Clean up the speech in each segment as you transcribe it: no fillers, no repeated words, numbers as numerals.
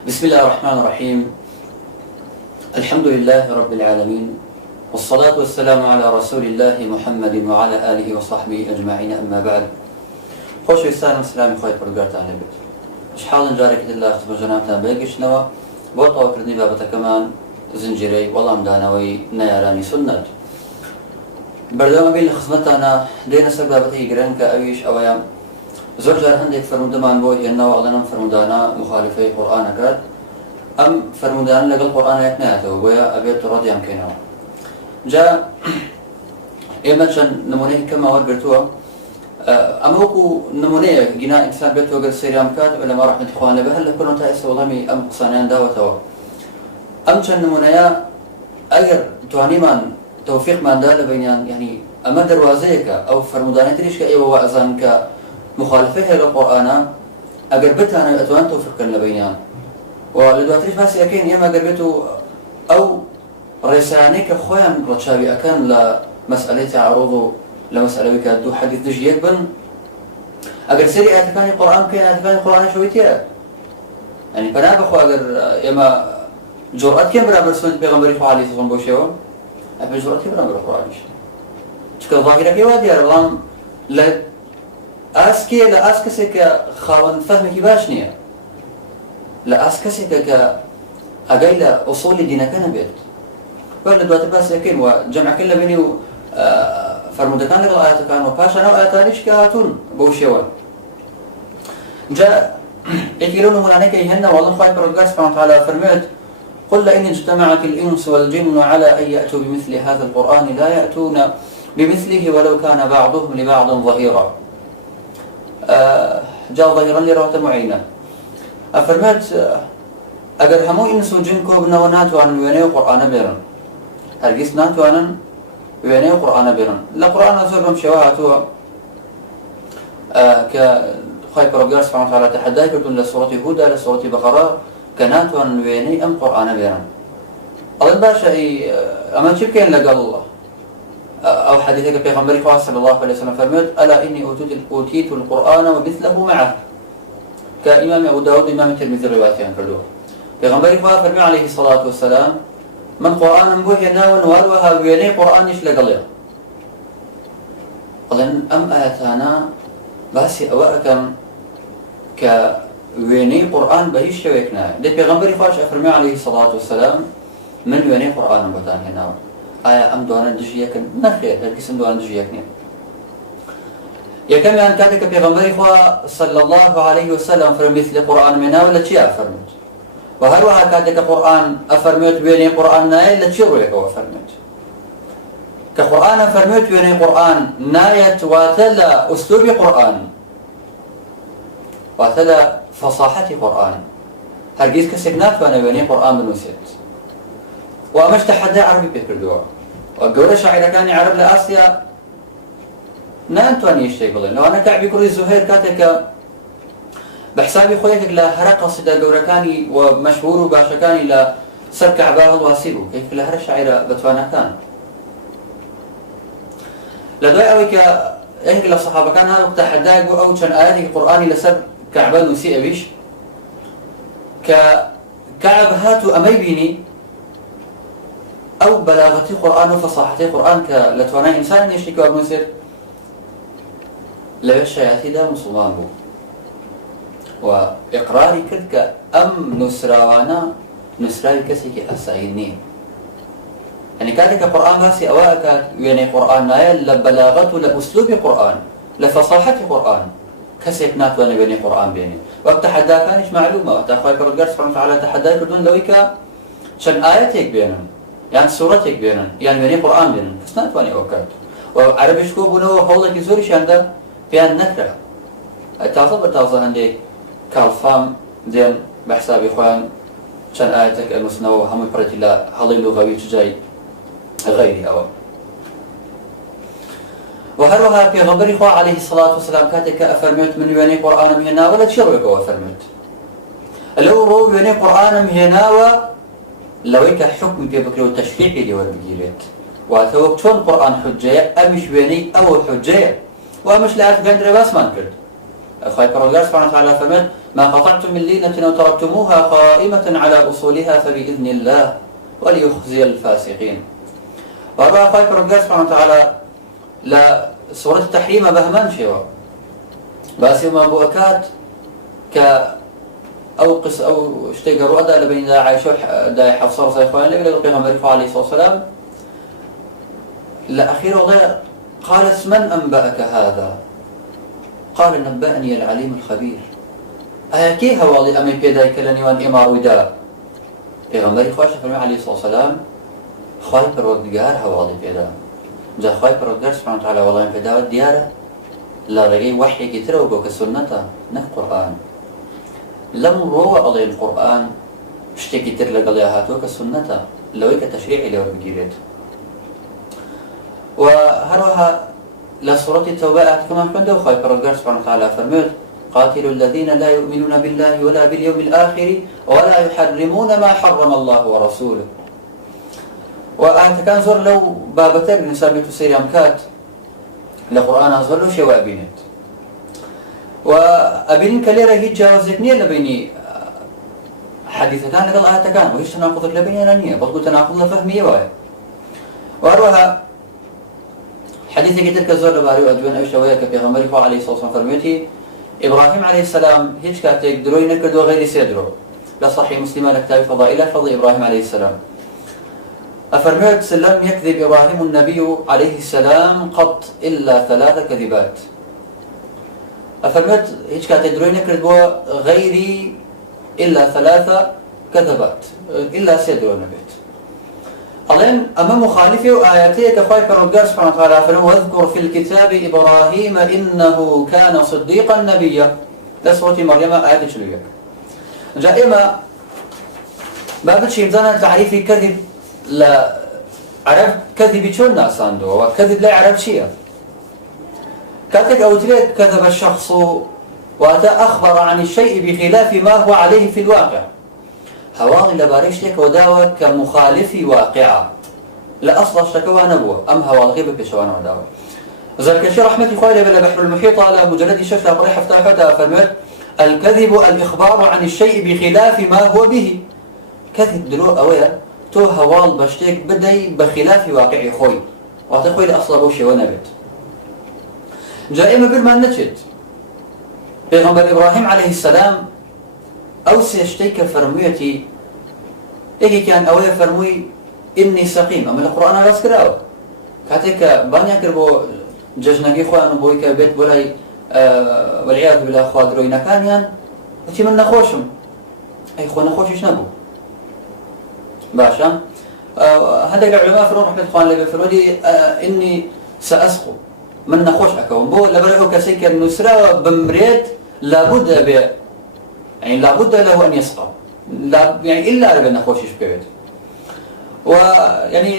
بسم الله الرحمن الرحيم. الحمد لله رب العالمين، والصلاة والسلام على رسول الله محمد وعلى آله وصحبه أجمعين. أما بعد، خوش ويستان السلام خوي برقارت أهل البيت. شحال جارك الله خطب جنابتنا بيقشنوا بوطا وكردني بابتا كمان زنجيري والله مدانوي نيراني سنة بردوما بين لخصمتنا دينا سر بابتا يقرن كأويش أويام زور جار هندێک فرمودەمان بۆ هێناوە ئەڵێن فرمودانە مخالفەی قورئانەکات، ئەم فرمودانە لەگەڵ قورئانەک نایەتەوە، بۆیە ئەبێت ڕەدیان بکەینەوە. جا ئێمە چەند نمونەی کەمەوە وەرگرتووە، ئەمە وەکو نمونەیە گینا ئینسان بێت وەگەر سەیران بکات لەما ڕەحمەتی خوا لەبێ هەر لە کۆنەوە تا ئێستا وەڵامی ئەم قسانیان داوەتەوە. ئەم چەند نمونەیە ئەگەر توانیمان تەوفیقماندا لە بینیان، یعنی ئەمە دەواازەیەکە ئەو فرمودانەی تریش کە ئێوە وەعزان کە مخالفة هذا القرآن أجر بتاعنا أتوان توفق لبينان، ولدواتريش بس أكين يما قربتو أو رسانيك خوان رتشابي أكان لمسألة تعرضه لمسألة بكادو حديث دجيك بن أجر سري أتكاني القرآن كين أتكاني القرآن شويتيا، يعني بنا بخو أجر يما جرأت كم برابر سنة بيغمبري خو عليه الصلاة والسلام أبي جرأت كم برابر القرآن شكل ظاهرة كي وادي أرلام لا ئاسکێ لە ئاس کەسێک کە خاوەن فەهمێکی باش نییە، لە ئاس کەسێکە کە ئەگەی لە ئوسوڵی دینەکە نەبێت. وەک لە دواتر باس دەکەین و جەمعەکەن لە بینی و فەرمودەکان لەگەڵ ئاەتەکان و پاشان ئەو ئاەتانیش کە هاتوون بەو شێوە. جا یەکێک لەو نمونانەی کە هێننا وەڵام خوای پەروەردگار سوبحانه وتعالى فەرمووێت: قل لئن اجتمعت الإنس والجن على أن يأتوا بمثل هذا القرآن لا يأتون بمثله ولو كان بعضهم لبعض ظهيرا. جاء ظاهرا لروة معينة أفرمت أجر همو إنس وجن كوبنا وناتوان وينيو قرآن بيرن هرقيس ناتوانا وينيو قرآن بيرن لا قرآن أزور بمشواهاتو كخاي برقار سبحانه وتعالى تحداي كردون لسورة هودة لسورة بقرة كناتوان ويني أم قرآن بيرن أظن باشا أما تشبكين لقال الله أو حديثك بيغمبر صلى الله عليه وسلم فرمت: ألا إني أوتيت القرآن ومثله معه. كإمام أبو داود إمام الترمذي روايته عن كردوه بيغمبر فرمي عليه الصلاة والسلام: من قرآن بوه ناون واروها ويني قرآن إيش لقليه. أظن أم آياتنا باسي أوأكم كويني قرآن بهيش شويكنا دي بيغمبر فرمي عليه الصلاة والسلام: من ويني قرآن بوتان هناون آیا ئەم دوانە دژیەکن؟ نەخێر، هەرگیز ئەم دوانە دژیەک نییە. یەکەمیان کاتێک کە پێغەمبەری خوا صلی الله عليه وسلم فەرمووی مثل قورئان مێناوە لە چی ئەفەرمووت؟ و هەروەها کاتێک کە قورئان ئەفەرمووێت وێنەی قورئان نایەت لە چی ڕوویەکەوە فەرمووێت؟ کە قورئان ئەفەرمووێت وێنەی قورئان نایەت واتە لە ئوسلوبی قورئان، واتە لە فەساحەتی قورئان، هەرگیز کەسێک ناتوانێت وێنەی قورئان بنووسێت. وأمش تحدى عربي بيكردوها وقولة شاعر كان عرب لآسيا نانتواني يشتي بلين. لو أنا كعبي كوري زهير كاتك بحسابي خويك لا هرق قصيدة قولة كاني ومشهور وباشا كاني لا سر كعباه الواسيبو كيف لا هر شاعر بتوانا كان لدوي أوي إنك للصحابة كان هذا تحدى أو كان آياتي القرآني لسر كعبان وسيء بيش كعب هاتو أمي بيني أو بلاغة القرآن وفصاحة القرآن كلتوانا إنسان يشتكي ومسير لا يشياتي دا مسلمان بو وإقراري كذلك أم نسراوانا نسراوي كسيك أسعيني يعني كذلك القرآن باسي أواءك يعني قرآن نايا لبلاغة لأسلوب القرآن لفصاحة القرآن كسيك ناتوانا بيني قرآن بيني وقت تحدى كانش معلومة وقت أخوي فرقار سبحانه وتعالى تحدى كردون لويك شن آياتك بينهم يعني سورتك بينن يعني بيني قرآن بينن بس ناتواني أوكاد وعربيش كوبونه وحولك زوري شاندا بيان نكرة تعظب عندي كالفام دين بحسابي خوان شان آياتك المسنو هم برتي لا هالي لغوي تجاي غيري أو وهروها بيغمبري خوا عليه الصلاة والسلام كاتك أفرمت من بيني قرآن مهنا ولا تشروك وأفرمت لو رو بيني قرآن مهنا لويك حكم بيبكر وتشريع اللي ورا بجيرت واتوك شون قرآن حجية أمش ويني أو حجية وأمش لا أفهم درباس ما نكرت خواهی پروردگار سبحانه وتعالى فرمود ما قطعتم من لينة أو تركتموها قائمة على أصولها فبإذن الله وليخزي الفاسقين. وهذا خواهی پروردگار سبحانه وتعالى لا سورة التحريم بهمان شيوا باسي ما بوكات ك أو اشتي قروا دا لبين دا عائشة دا حفصة رضي الله عنها لبين البيغمبر عليه الصلاة والسلام لأخير والله قالت من أنبأك هذا؟ قال نبأني العليم الخبير. أكي هوالي أمي بيداي كلني وان إمار ودا بيغمبر خواشة فرمي عليه الصلاة والسلام خواهي پروردگار هوالي بيدا جا خواهي پروردگار سبحانه وتعالى والله بيدا ديارة لا رغي وحي كتره وبوك السنة نه قرآن لم روى علي القرآن اشتكي كتر لقلي هاتوك السنة لويك تشريعي لو بجيرت. وهروها لسورة التوبة كما كنت خواهي پروردگار سبحانه وتعالى فرميت قاتلوا الذين لا يؤمنون بالله ولا باليوم الآخر ولا يحرمون ما حرم الله ورسوله. وآيات كان زور لو بابتر نسابة سيري أمكات لقرآن زور له شيء أبينت وأبين كليرة هي جاوزتني لبيني حديث كان لقل آيات كان وهيش تناقض لبيني لانية بطل تناقض لفهمية واي. وأروها حديث كتير كزور لباري وأدوين أو شوية كبيغمبر عليه الصلاة والسلام فرميتي إبراهيم عليه السلام هيك كاتك دروي نكد وغير سيدرو لا صحيح مسلمة لكتاب فضائله فضل إبراهيم عليه السلام. أفرميت لم يكذب إبراهيم النبي عليه السلام قط إلا 3 كذبات. أفرميت هيك كاتك دروي نكد غيري إلا 3 كذبات إلا سيدرو نبيت. ألين أما مخالفة وآياتي كخواهي پروردگار سبحانه وتعالى فرموا واذكر في الكتاب إبراهيم إنه كان صديقا نبيا لسورة مريم آيات شلوية جاء إما بابد شيمزانا تعريفي كذب لا عرب كذب شو الناس عنده وكذب لا عرب شيء كاتك أو تلك كذب الشخص وأتى أخبر عن الشيء بخلاف ما هو عليه في الواقع هواضي لباريش لك وداوة كمخالفي واقعة لا أصل اشتكوا نبوة أم هواضي غيبة بشوانا وداوة زركشي رحمة إخواني بلا بحر المحيط على مجلد شفلة قريح افتاحتها فرمت الكذب الإخبار عن الشيء بخلاف ما هو به كذب دلو أولا تو هوال بشتك بدي بخلاف واقعي خوي وعطي خوي لأصل بوشي ونبت جائمة بالما نجد بيغمبر إبراهيم عليه السلام أو سيشتيك فرميتي إيه كان أولا فرمي إني سقيم أما القرآن لا سكراو كاتك بانيا كربو ججنقي خوان بويك بيت بولاي والعياذ بالله خواد روينا كانيان وتي من نخوشم أي خو نخوشش نبو باشا هذا العلماء فرون رحمة الله عليه فرودي إني سأسقو من نخوش أكون بو لبرعو كسيك النسرة بمريد لابد يعني لابد له أن يسقى لا يعني إلا أربع نخوشش بيت ويعني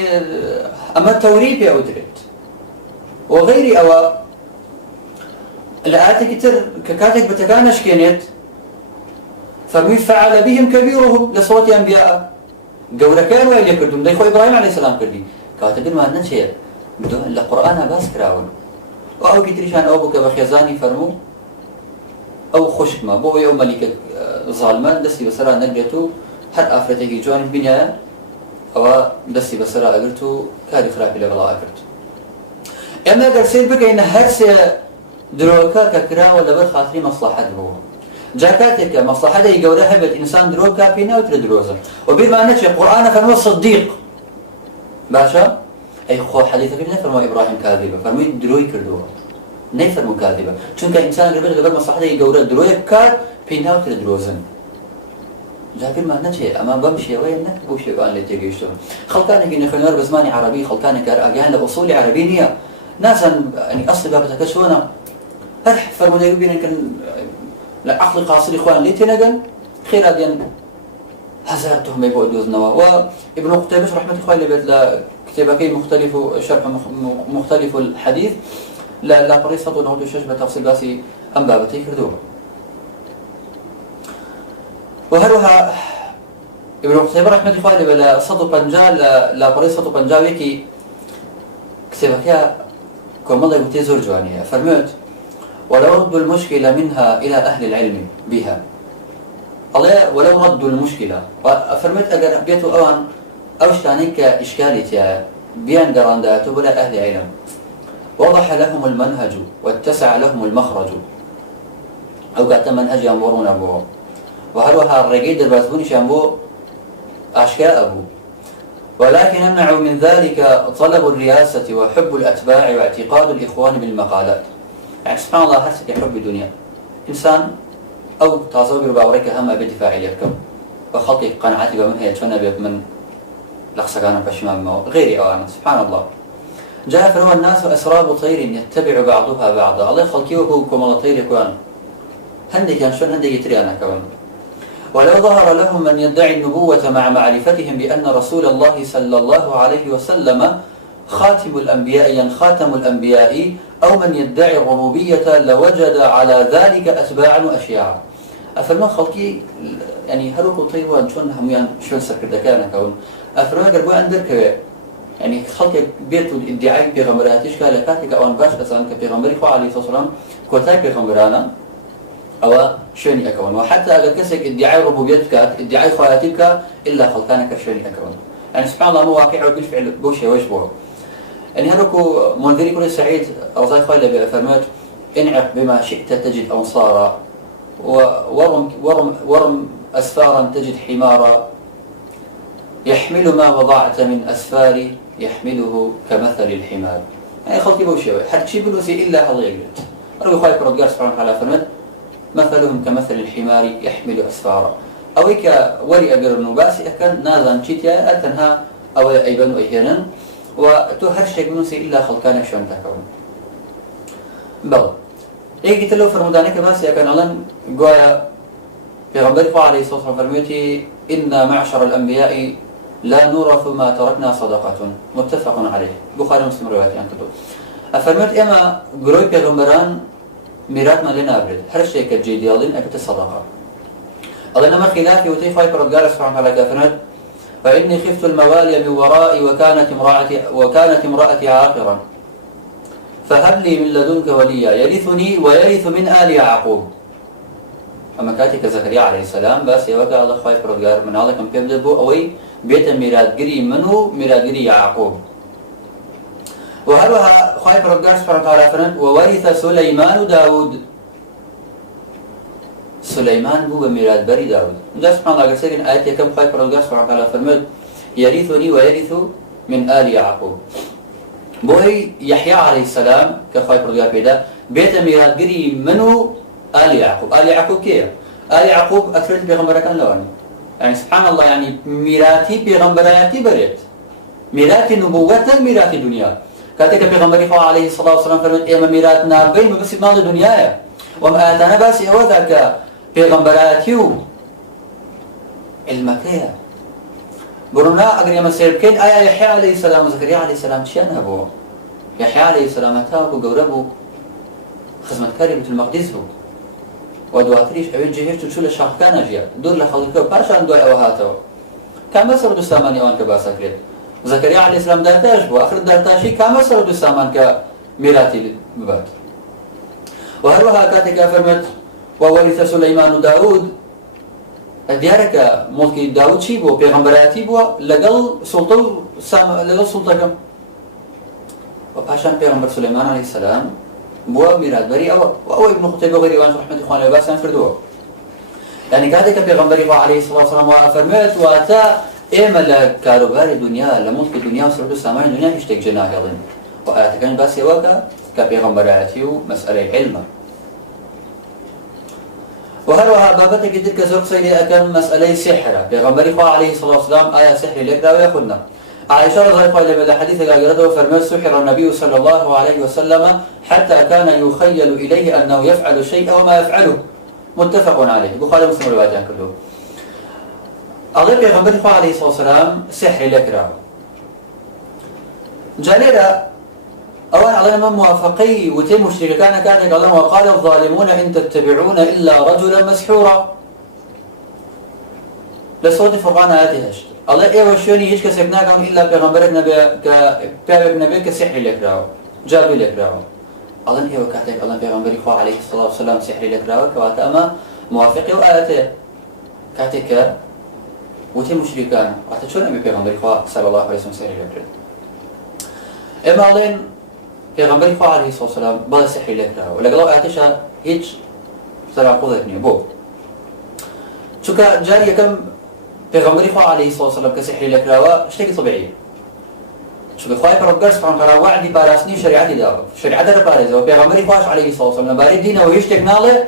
أما التوريب يا أدريت وغيري أو الآيات كتير ككاتك بتكانش كانت فمن فعل بهم كبيرهم لصوت أنبياء قول كانوا اللي كردهم ده إخوة إبراهيم عليه السلام كردي كاتبين ما عندنا شيء بدون القرآن بس كراون أو كتيرشان أو بك بخيزاني فرمو أو خشك ما بو يوم ملك ظالما دستي بسرا نجتو هر آفرته جوان بنيا أو دستي بسرا أقرتو كاري خراكي لغلا أقرت أما أقر سير بك إن هرس دروكا ككرا ولا بد خاطري مصلحة بو جاكاتك مصلحة يقول هبت إنسان دروكا بينا وتردروزا وبما نتشي القرآن فرمو الصديق باشا أي خو حديثك لا فرمو إبراهيم كاذبة فرمو دروي كردوها نيفرمو كاذبة چونك إنسان قبل مصلحة يقول دروي كار بينا وتردروزا لكن ما نتشي أما بمشي وين نكبو شيء قال لي تيجيشتون خلقانك إن خلنا بزماني عربي خلقانك أجان لأصول عربية ناسا يعني أصل بابتك شونا أرح فرمو ده يبين كان عقل قاصر إخوان ليه تنقل خير هذين هزار تهم يبغوا يدوز نوا وابن قتيبة رحمة إخوان اللي بيت كتابك مختلف شرح مختلف الحديث لا بريسة ونهود الشجبة تفصيل باسي أم بابتي كردوه وهروها ابن قتيبة رحمة إخوان اللي بلا صدو بنجال لا بريسة بنجاوي كي كتابك كمضى يبتي زور جوانية فرموت ولو ردوا المشكلة منها إلى أهل العلم بها. الله ولو ردوا المشكلة وفرمت أجر بيتو أوان أوشتانيك إشكاليتها بيان قرانداتو بلا أهل علم وضح لهم المنهج واتسع لهم المخرج أو قعدت منهج ينظرون أبوه وهروها الرقيد الباسبوني شامبو أشكاء أبوه ولكن يمنع من ذلك طلب الرياسة وحب الأتباع واعتقاد الإخوان بالمقالات. يعني سبحان الله هرسك يحب الدنيا إنسان أو تصور باوريك هم بدفاع يركب وخطي قناعتي بمن هي تفنى بك من لقصقانا بشمام غيري أوانا سبحان الله. جاء فهو الناس أسراب طير يتبع بعضها بعضا. الله خلقيه كما طير كوان هندي كان شون هندي يتري أنا كوان. ولو ظهر لهم من يدعي النبوة مع معرفتهم بأن رسول الله صلى الله عليه وسلم خاتم الأنبياء خاتم الأنبياء أو من يدعي الربوبية لوجد على ذلك أتباعا وأشياعا. أفرما خلقي يعني هروكو طيوان شون هميان شون سكر كان كون أفرما قربوا عندك يعني خلق بيت الادعاء بغمراتيش قال كاتك أو باش أصلا كبيغمري خو عليه الصلاة والسلام كوتاي بغمرانا أو شوني أكون وحتى أجر كسك ادعاء ربوبيتك ادعاء خالاتك إلا خلقانك شوني أكون. يعني سبحان الله مو واقع وبالفعل بوشي ويشبه. يعني هروكو منذري كل سعيد أو زي خالد بفرمات انعق بما شئت تجد أنصارا ورم أسفارا تجد حمارا يحمل ما وضعت من أسفار يحمله كمثل الحمار. يعني خلقي بوشي حد شي بلوسي إلا هضيق أروي خالد رضقار سبحانه وتعالى فرمات مثلهم كمثل الحمار يحمل أسفارا أويك ولي أجر النباسي أكن نازن شيتيا أتنها أو أيبن أيهنا وتو هرشك منوسي إلا خلقانك شون تكون بل إيه قلت له فرمودانك باسي أكن ألن قويا بغمبر عليه الصلاة والسلام فرميتي إن معشر الأنبياء لا نورث ما تركنا صدقة متفق عليه بخاري مسلم رواياتي عن كتب أفرميت إما قروي بغمبران ميرات ما لنا أبرد هرشك الجيدي ألن أكت الصدقة ألن ما خلافي وتيفاي برد سبحانه على كافرات فإني خفت الموالي من ورائي وكانت امرأتي عاقرا فهب لي من لدنك وليا يرثني ويرث من آل يعقوب. أما كاتك زكريا عليه السلام بس يوكا الله خايف رجال من هذا كم بيبدأ أوي بيت ميراث جري منه ميراث جري يعقوب. وهروها خايف رجال سبحانه وتعالى فرن وورث سليمان داود. سليمان هو ميراث بري داود. ده سبحان الله قصدين آيات كم خايف رجال سبحانه وتعالى فرن يرثني ويرث من آل يعقوب. بوي يحيى عليه السلام كخايف رجال بيدا بيت ميراث جري منه آل يعقوب. آل يعقوب كيف؟ آل يعقوب أكثر بيغمبر كان لواني. يعني سبحان الله يعني ميراثي بيغمبراتي بريت. ميراث نبوة ميراث دنيا. كاتك بيغمبر عليه الصلاة والسلام فرمت إما ميراثنا بين بس مال الدنيا. وما آتانا بس أوذاك بيغمبراتيو المكية. برنا أجر يوم سيركين آية يحيى عليه السلام وزكريا عليه السلام شيئا أبوه. يحيى عليه السلام تاو وجوربه خدمة كاري بيت المقدس هو. ودواتريش أبين جهيش تشول الشاخ كان جيا دور لخلقه باشان دعاء وهاته. كم مسر دوستامان يوان كباسكريت. زكريا عليه السلام دارتاش وآخر دارتاشي كم مسر دوستامان كميراثي ببات. وهروها كاتك فرمت وورث سليمان داود ديارك ملك داود شي بو پیغمبراتي بو لقل سلطة كم وباشان پیغمبر سليمان عليه السلام بو ميراث بري أو ابن خطيب وغيره وان رحمة إخوان الباسان فردوه يعني كاتك پیغمبر عليه الصلاة والسلام وفرمت واتا إيما لكاروبار الدنيا لملك الدنيا وسرد السماء الدنيا يشتك جناه يظن وآتكن بس يواكا كبيغمبراتي ومسألة علمة وهروها بابتك تلك زرق سيدي أكم مسألة سحرة بيغمبر عليه الصلاة والسلام آية سحر لك لا ويأخذنا عائشة رضي الله عنها بدا حديث قالته فرمت سحر النبي صلى الله عليه وسلم حتى كان يخيل إليه أنه يفعل شيء وما يفعله متفق عليه بخاري مسلم روايتان كله الله بيغمبر عليه الصلاة والسلام سحر لك راه جاليرا أولا علينا من موافقي وتم مشركان كان قال وقال الظالمون إن تتبعون إلا رجلا مسحورا لصوت فرقان آياته هشت الله إيه وشوني هيش كسبناكم إلا بيغمبرك نبي كبابك نبي كسحر لك راو جابي لك راو أظن هي وكاتك الله بيغمبري خو عليه الصلاة والسلام سحر لك راوي كواتا أما موافقة وآياته كاتك وتي مشركان واتشون أبي بيغمبري خو صلى الله عليه وسلم سحر لك إما أظن بيغمبري خو عليه الصلاة والسلام بلا سحر لك راوي ولكن الله آياتشا هيج سلام قضيتني بو شو جاري كم بيغمبري خو عليه الصلاة والسلام كسحر لك راوي شيء طبيعي شو خواهي فرقاس سبحانه وتعالى وعدي باراسني شريعتي دابا شريعتي بارزة وبيغمبري خواش عليه الصلاة والسلام بارد دينه ويشتك ناله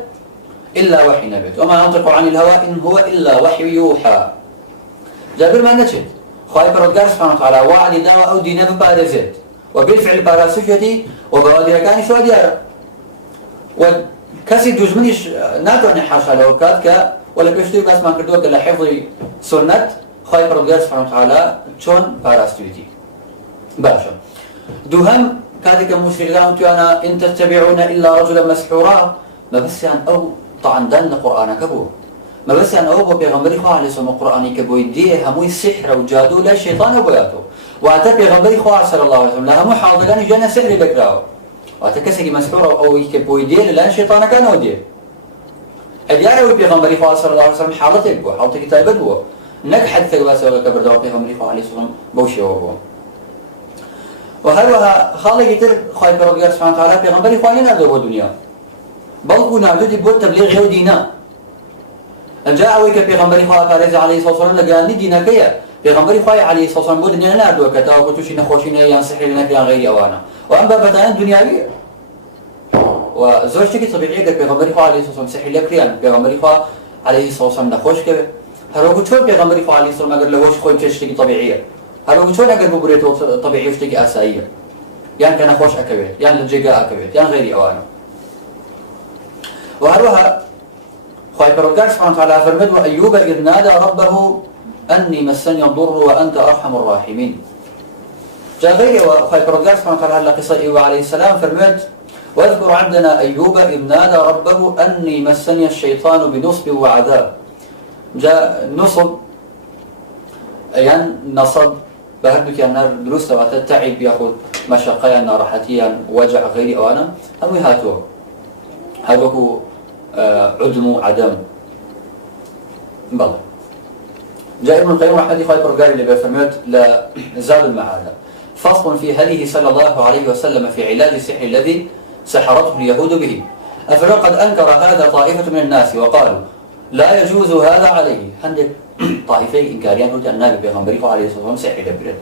إلا وحي نبت وما ينطق عن الهوى إن هو إلا وحي يوحى جابر ما نشد خواهي فرقاس سبحانه وتعالى وعدي داوى أو دينه بارزت وبالفعل باراسوشتي وبوادر كان شو دياره وكسي دجمنيش ناتو أن حاشا له كاتك ولا بيشتري بس ما كردوك إلا حفظ سنة خواهي فرقاس سبحانه وتعالى شون باراستويتي باشا دوهم كذلك المشركان تيانا إن تتبعون إلا رجلا مسحورا ما بس يعني أو طعن دان القرآن كبو ما بس يعني أو بيغمبري خواه عليه الصلاة القرآن كبو يديه هموي سحر وجادو لا الشيطان وبياته وأتى بيغمبري خواه صلى الله عليه وسلم لا همو حاضران جانا سحر بكراو وأتى كسي مسحورا أو كبو يديه لأن الشيطان كان وديه اليارة بيغمبري خواه صلى الله عليه وسلم حالتك بو حالتك تايبت بو نجحت ثقباسة ولا كبر داو بيغمبري خواه عليه الصلاة والسلام بوشي وبو وهروها خالق يتر خواهي برغير سبحانه وتعالى بيغمبري خواهي نردو بو دنيا بلقو نعدو بود تبليغ يو دينا ان جاء ويك بيغمبري خواهي عليه الصلاة والسلام لقاني دينا كيا بيغمبري خواهي عليه الصلاة والسلام بود دنيا نردو كتا وكتوشي نخوشين يان سحر لنكيان غيري أوانا وأن بابتان الدنيا بيه وزوجتك طبيعية بيغمبري خواهي عليه الصلاة والسلام سحر لكريان بيغمبري خواهي عليه الصلاة والسلام نخوش كبه هروكو تشوف بيغمبري خواهي عليه الصلاة والسلام أقر لهوش خوي بتشتكي طبيعية هلو شلون أقدر ببريته طبيعي وشتكي أسائية يعني كان خوش أكبر يعني الجيجا أكبر يعني غيري أوانه وهروها خواهي برقار سبحانه وتعالى فرمد وأيوب إذ نادى ربه أني مسني الضر وأنت أرحم الراحمين جاء غيري وخواهي برقار سبحانه وتعالى قصة أيوب عليه السلام فرمد واذكر عبدنا أيوب إذ نادى ربه أني مسني الشيطان بنصب وعذاب جاء نصب يعني نصب بهردك النار دروس تبعت تعب ياخذ مشقة النار راحتيا وجع غيري أوانا هم يهاتوا هذوكو عدم عدم بلى جاء ابن القيم رحمه الله برقاري اللي بفرمت لا زال المعادة فصل في هديه صلى الله عليه وسلم في علاج السحر الذي سحرته اليهود به أفلا قد أنكر هذا طائفة من الناس وقالوا لا يجوز هذا عليه عندك طائفي إنكاريان قلت النبي بيغمبري عليه الصلاة والسلام سحر لبرد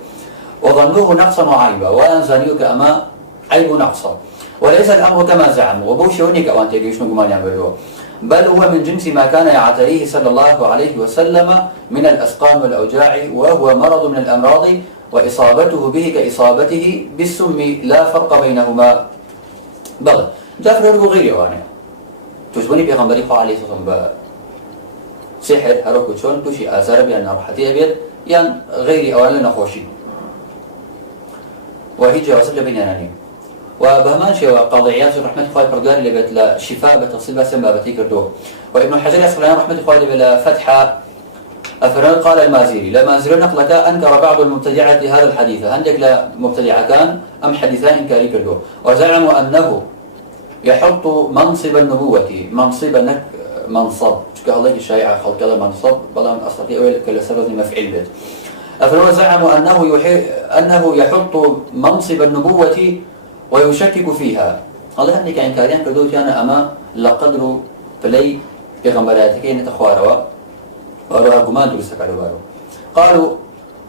وظنوه نقصا وعيبا وأنزانيوك أما عيب نقصا وليس الأمر كما زعموا وبوشونيك وأنت يجيش نقمان يعملوه بل هو من جنس ما كان يعتريه صلى الله عليه وسلم من الأسقام والأوجاع وهو مرض من الأمراض وإصابته به كإصابته بالسم لا فرق بينهما بل جافر غير وانا تشبني بيغمبري عليه الصلاة والسلام سحر هروكو شون توشي آثار بأن روحتي أبيض يعني غير أولا نخوشي وهي جواسب لبيننا نيم وبهمان شيء قاضيات رحمة الله برقار اللي بيت لشفاء بتصيب بسم بابتي كردوه وابن حجر الأسقلاني رحمة الله بلا فتحة أفراد قال المازيري لا مازيري نقلك أنكر بعض المبتدعة هذا الحديث عندك لا مبتدع كان أم حديثان إنكاري كردوه وزعموا أنه يحط منصب النبوة منصب منصب شكا الله الشائعة خلق هذا منصب بلا من أستطيع كلا سبب مفعل بيت أفراد زعموا أنه يحط منصب النبوة ويشكك فيها الله عندك إنكاريان كردوه أنا أما لقدر فلي بغمبراتك إن تخواروا وأروها قمان درسك على بارو قالوا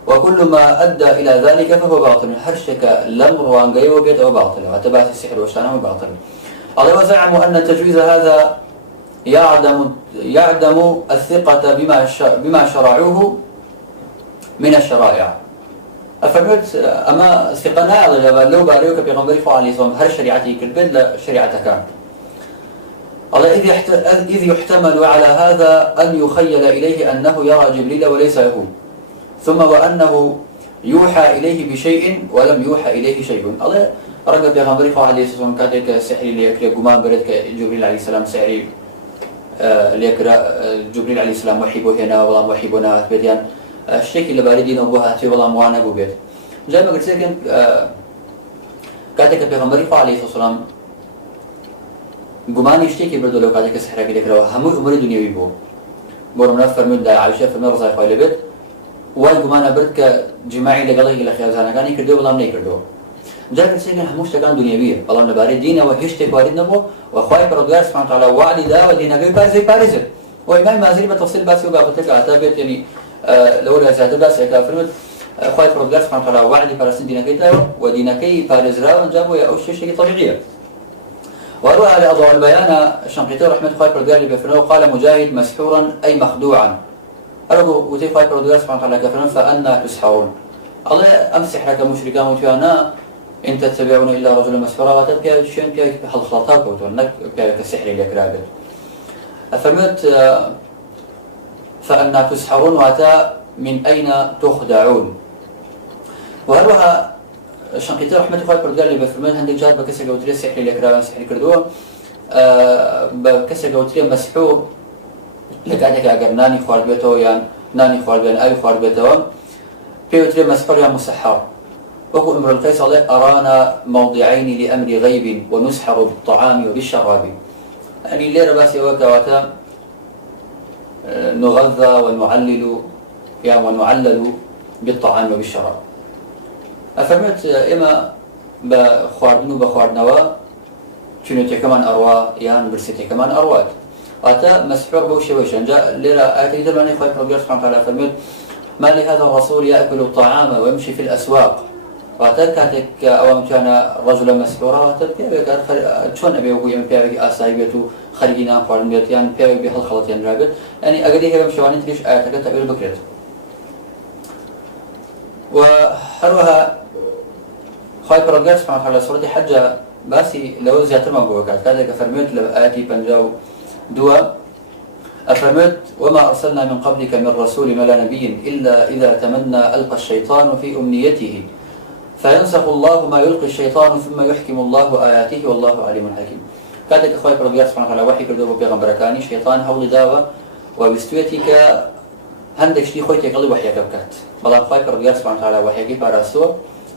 وكل ما أدى إلى ذلك فهو باطل هرشك الأمر وأن غيره بيت هو باطل وتبعث السحر واشتانه باطل الله وزعموا أن تجويز هذا يعدم الثقة بما شرعوه من الشرائع أفرمت أما استقناع لو باريوك بغمبري عليه الصلاة هل شريعتي كالبد لا شريعتك كان الله إذ يحتمل على هذا أن يخيل إليه أنه يرى جبريل وليس هو ثم وأنه يوحى إليه بشيء ولم يوحى إليه شيء الله رقب بغمبري عليه الصلاة كذلك السحر اللي يكري قمان برد جبريل عليه السلام سحري اللي يكري جبريل عليه السلام وحيبه هنا والله وحيبنا بيتيان الشيء اللي باردين أبوها في والله موانا أبو بيت زي ما قلت لكن كذلك بغمبري عليه الصلاة گومانی شتێکی بردو لەو کاتێک کە سحرەکەی لێکراوە هەموو عمری دنیاوی بوو بۆ نمونە فەرمووی لا عایشە فەرمووی ڕزای خوای لێبێت وای گومانە برد کە جیماعی لەگەڵێکی لە خێزانەکانی کردو بەڵام نەیکردەوە جا کەسێکن هەموو شتەکان دنیاویە بەڵام لەبارەی دینەوە هیچ شتێک وارد نەبووە و خوای پەروەردگار سبحانه وتعالى وعدی داوە دینەکەی پارێزێت و ئیمام مازری بە تەفسیل باسی و بابەتەکە هەتا بێت یعنی لەوەدا زیاتر باسێکا فەرمووت خوای پەروەردگار سبحانه وتعالى وعدی پاراستنی دینەکەی داوە و دینەکەی پارێزراوە جا بۆیە ئەو شتێکی طبیعیە وروى على أضواء البيان الشنقيطي رحمة الله تعالى بفرنه قال مجاهد مسحورا أي مخدوعا أرجو وتي خايف رضي سبحانه وتعالى كفرنا فأنا تسحرون الله أمسح لك مشركان وتوانا إن تتبعون إلا رجلا مسحورا وتبقى شيء بيا خلطاتك وتونك بيا كسحر لك رابط أفرمت فأنا تسحرون وأتى من أين تخدعون وهروها الشنقيطي رحمة الله تعالى بفرمان هندك جاد بكسر جوتري سحر لكرا سحر كردوه بكسر جوتري مسحور لك عندك أجر ناني خوارد بيته يعني ناني خوارد بين أي خوارد بيته بيوتري مسحور يا مسحر وهو أمر القيس الله أرانا موضعين لأمر غيب ونسحر بالطعام وبالشراب يعني اللي رباسي وكواتا نغذى ونعلل يعني ونعلل بالطعام وبالشراب أفرمت إما بخواردن وبخواردنوا شنو كمان أروا يعني برسيتي كمان أروات أتا مسحور بوشي وشان جاء ليرا آتي درماني خايف ربي سبحانه وتعالى فرمت ما لهذا الرسول يأكل الطعام ويمشي في الأسواق وأتا كاتك أوام كان رجلا مسحورا وأتا بيابك شون أبي أقول يعني بيابك أسايبته خارجينا خواردن بيت يعني بيابك بهالخلط يعني رابط يعني أقدر هي بمشواني تليش آياتك تقبل بكرت وهروها خايف رجال سبحانه وتعالى سورة حجة باسي لو زيادة ما بوكات كذا كفرمت لآتي بنجاو دوا أفرمت وما أرسلنا من قبلك من رسول ولا نبي إلا إذا تمنى ألقى الشيطان في أمنيته فينسخ الله ما يلقي الشيطان ثم يحكم الله آياته والله عليم حكيم كذا كخايف رجال سبحانه وتعالى وحي كردوا بيغمبركاني شيطان هول داوة وبستويتك هندك شتي خويتي قلبي وحيك بكات بەڵام خی پەروەردگار سوبحانه وتعالى وحیەکەی پاراستووە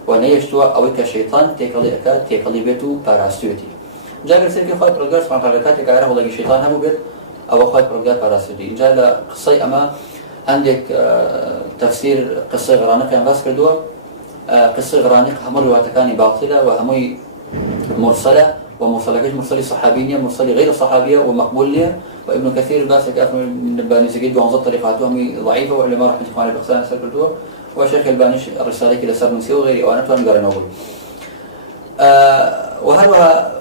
و نەیەشتووە ئەوەی کە شەیطان تێکەڵی ئەکات تێکەڵی بێت و پاراستوێتی جا گەر سەرکی خی پەروەردگار سوبحانه وتعالى کاتێک ئاگرە هەوڵێکی شەیطان هەبوو بێت ئەوە خی پەروەردگار پاراستوێتی اینجا لە قسەی ئەمە هەندێک تەفسیر قسەی غرانقیان باس کردووە قسەی غرانق هەموو ڕواتەکانی باڵتلە و هەمووی مرسلە ومرسلكش مرسل صحابية مرسل غير صحابية ومقبولية وابن كثير باسك الباني سجد وانظر طريقاتهم ضعيفة وعلماء رحمة الله عليه بخصان سكرتوه وشيخ الباني الرسالة كلا سر نسيه وغيره وأنا توان قرن أول وهذا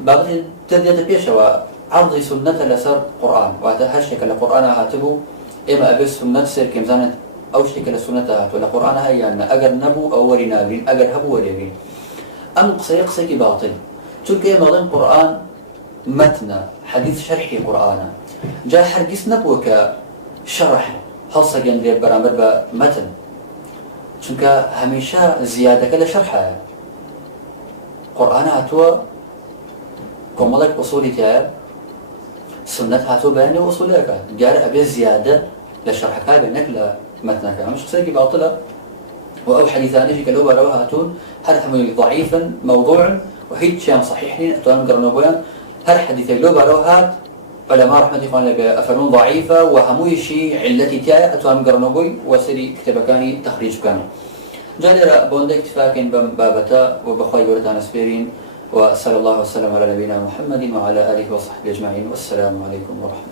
بابت تدية بيشة عرض سنة لسر قرآن وهذا هالشكل القرآن هاتبو إما أبي سنة سر كم زانت أو شكل سنة هات ولا قرآن هاي يعني أجر نبو أو وري نابين أجر هبو وري بين أم قصي باطل چونکە مەڵێن قورآن مەتنە حەدیث شەرحی قورآنە جا هەرگیز نەبووە کە شەرح هەڵسەگەندرێت بەرامبەر بە مەتن چونکە هەمیشە زیادەکە لە شەرحایە قورآن هاتووە کۆمەڵێک ئوسوڵی تایە سنەت هاتووە بەیانی ئوسوڵەکە دیارە ئەبێ زیادە لە شەرحەکە بێ نەک لە مەتنەکە ئەمەش قسەیەکی باڵتلە وأو حديثانيش كلو بروها هاتون هل حمل ضعيفا موضوع وهيك شيء صحيحين أتوان قرنوبيان هل حديث لو بروهات علماء رحمة الله أفرون ضعيفة وهموي شيء علتي تاع أتوان قرنوبي وسري كتبكاني تخريج كانوا جادر بوندك اتفاقين بابتا وبخوي ولدان سبيرين وصلى الله وسلم على نبينا محمد وعلى آله وصحبه أجمعين والسلام عليكم ورحمة الله